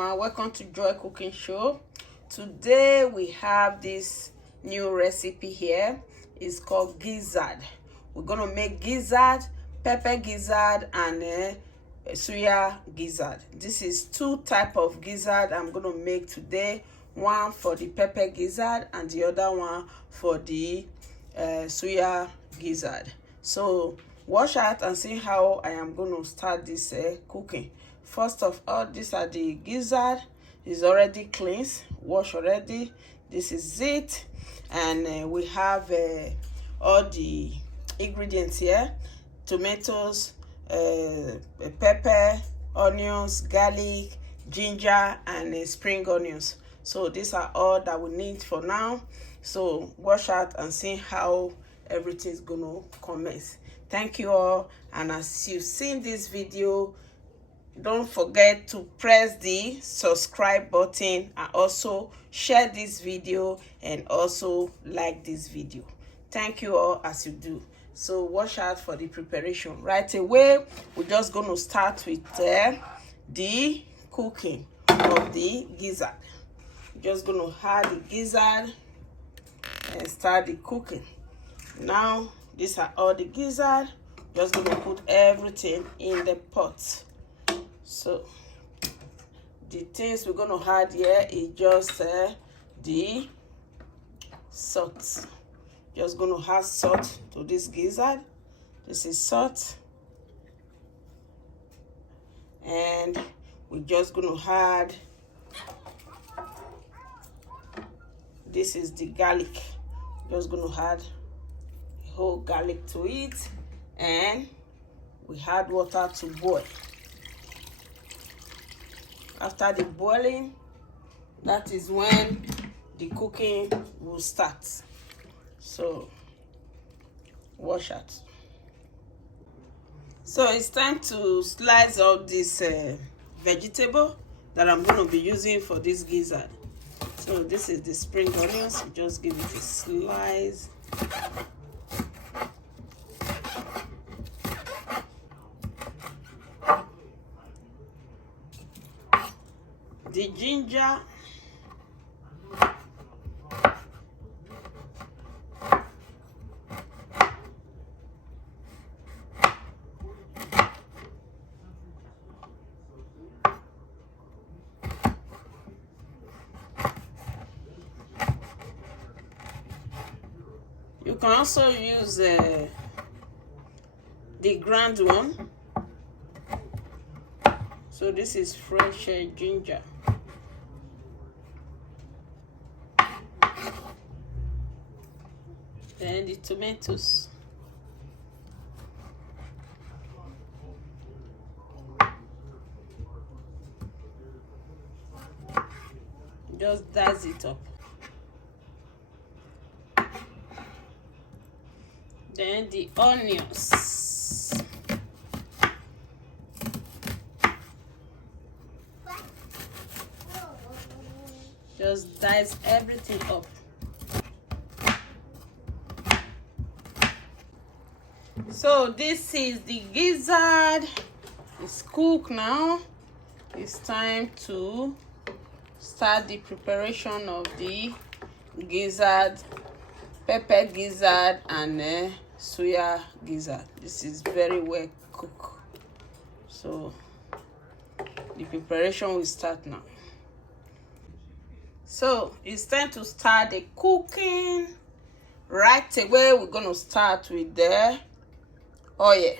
everyone, welcome to Joy Cooking Show. Today we have this new recipe here. It's called gizzard. We're gonna make gizzard, pepper gizzard, and suya gizzard. This is two type of gizzard I'm gonna make today. One for the pepper gizzard and the other one for the suya gizzard. So watch out and see how I am going to start this cooking. First of all, these are the gizzard. It's already cleansed, washed already. This is it, and we have all the ingredients here: tomatoes, pepper, onions, garlic, ginger, and spring onions. So these are all that we need for now. So watch out and see how everything is gonna commence. Thank you all, and as you've seen this video, don't forget to press the subscribe button and also share this video and also like this video. Thank you all as you do. So watch out for the preparation. Right away, we're just going to start with the cooking of the gizzard. We're just going to add the gizzard and start the cooking. Now these are all the gizzard. Just going to put everything in the pot. So the things we're going to add here is just the salt. Just going to add salt to this gizzard. This is salt, and we're just going to add, this is the garlic. Just going to add a whole garlic to it, and we add water to boil. After the boiling, that is when the cooking will start. So watch out. So it's time to slice up this vegetable that I'm going to be using for this gizzard. So this is the spring onions. Just give it a slice. The ginger, you can also use the ground one. So this is fresh ginger. Then the tomatoes. Just dice it up. Then the onions. Just dice everything up. So this is the gizzard. It's cooked now. It's time to start the preparation of the gizzard, pepper gizzard, and suya gizzard. This is very well cooked. So the preparation will start now. So it's time to start the cooking. Right away, we're going to start with the oil.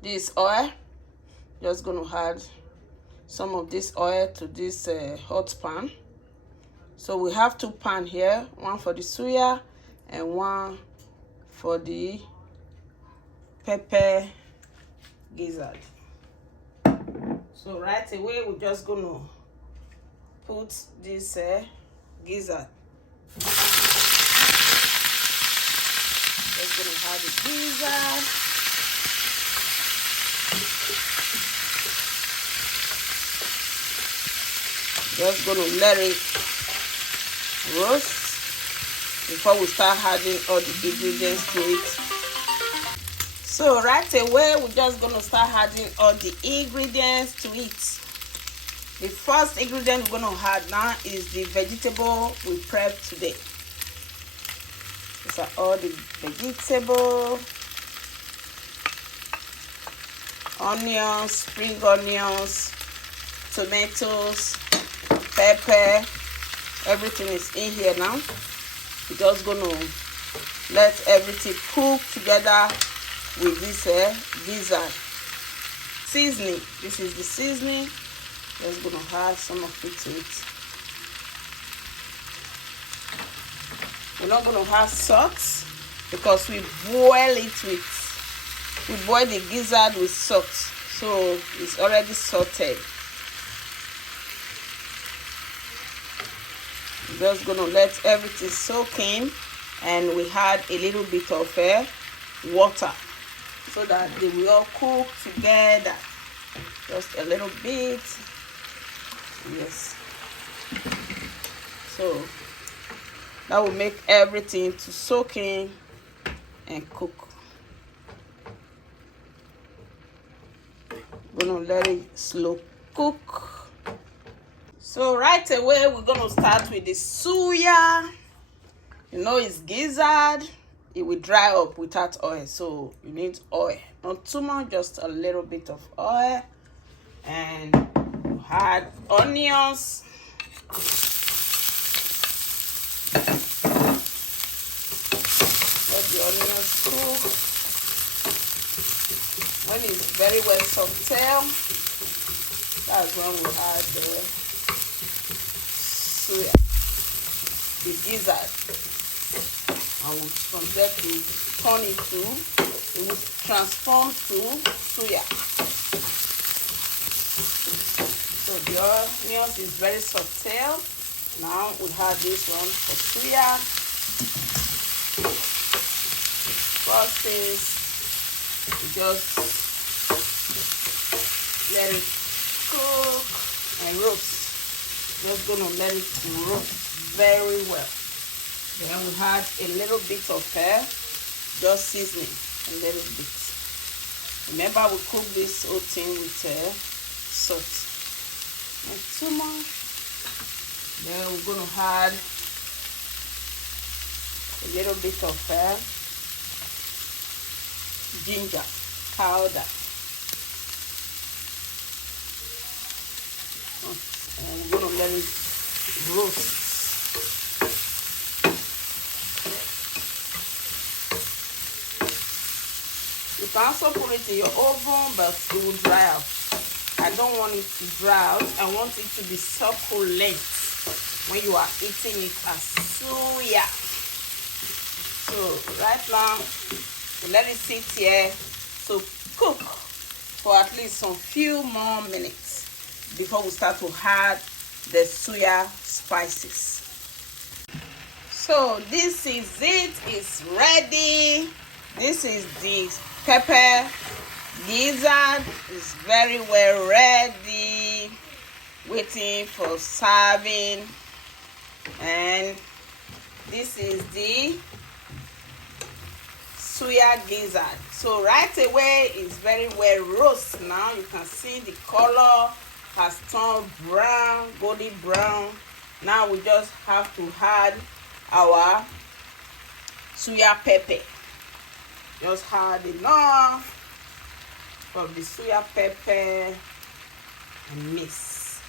This oil, just going to add some of this oil to this hot pan. So we have two pans here, one for the suya and one for the pepper gizzard. So right away, we're just going to put this gizzard. Just going to add the gizzard. Just going to let it roast before we start adding all the ingredients to it. So right away, we're just going to start adding all the ingredients to it. The first ingredient we're going to add now is the vegetable we prepped today. These are all the vegetable, onions, spring onions, tomatoes, pepper. Everything is in here now. We're just going to let everything cook together with this gizzard. Seasoning. This is the seasoning. Just going to add some of it to it. We're not going to add salt because we boil it with, we boil the gizzard with salt. So it's already salted. We're just going to let everything soak in, and we add a little bit of water so that they will all cook together. Just a little bit. Yes. So that will make everything to soak in and cook. We're gonna let it slow cook. So right away we're gonna start with the suya. You know it's gizzard. It will dry up without oil, so you need oil. Not too much, just a little bit of oil. And you add onions. Let the onions cook. When it's very well sauteed, that's when we add the suya, the gizzard. And we'll from there to turn it to, it will transform to suya. So the onions is very sauteed. Now we have this one for suya. First is we just let it cook and roast. Just gonna let it roast very well. Then we add a little bit of just seasoning, a little bit. Remember, we cook this whole thing with salt. Not too much. Then we're gonna add a little bit of ginger powder. And we're gonna let it roast. You can also put it in your oven, but it will dry out. I don't want it to dry out. I want it to be succulent when you are eating it as suya. So right now, we let it sit here to cook for at least some few more minutes before we start to add the suya spices. So this is it. It's ready. This is the pepper gizzard. Is very well ready, waiting for serving. And this is the suya gizzard. So right away it's very well roasted. Now you can see the color has turned brown, golden brown. Now we just have to add our suya pepper. Just add enough of the suya pepper and mix.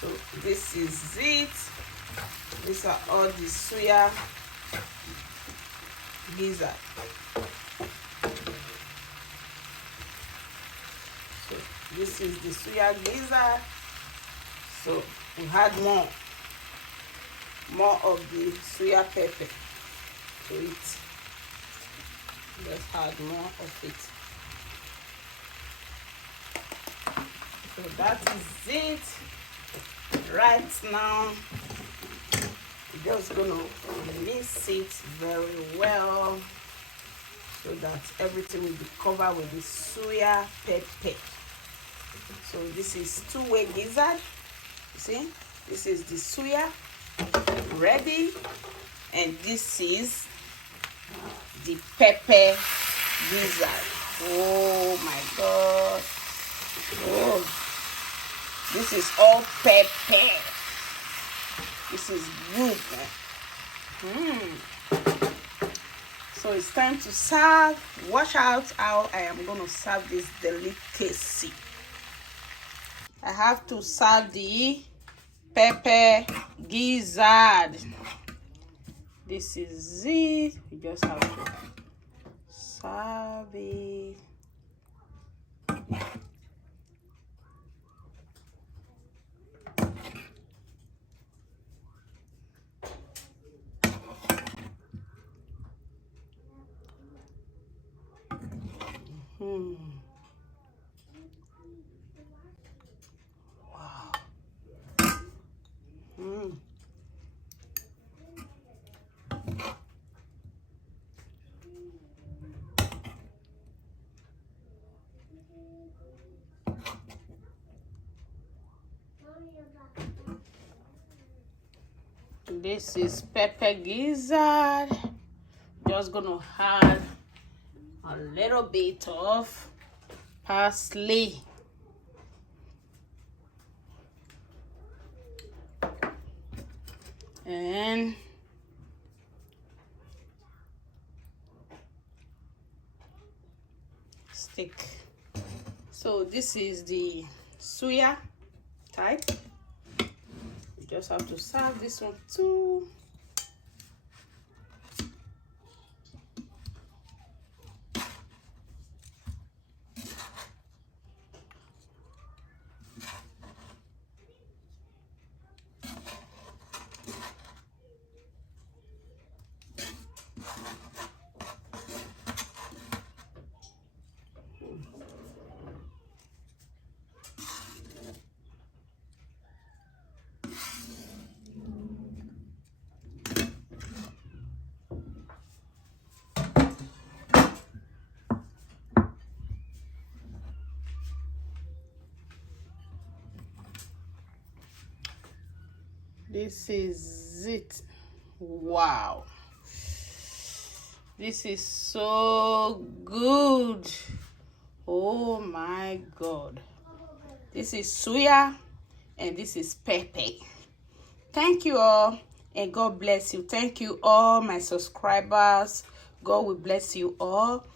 So this is it. These are all the suya gizzard. So this is the suya gizzard. So we add more of the suya pepper to it. Let's add more of it. So that is it. Right now, we're just gonna mix it very well so that everything will be covered with the suya pepper. So this is two-way gizzard. You see, this is the suya ready, and this is the pepper gizzard. Oh This is all pepper. This is good, man. So it's time to serve. Watch out how I am going to serve this delicacy. I have to serve the pepper gizzard. This is it. You just have to serve it. Wow. This is pepper gizzard. Just gonna add a little bit of parsley. And stick. So this is the suya type. You just have to serve this one too. This is it. Wow, this is so good. Oh my God, this is suya and this is pepper. Thank you all, and God bless you. Thank you all my subscribers. God will bless you all.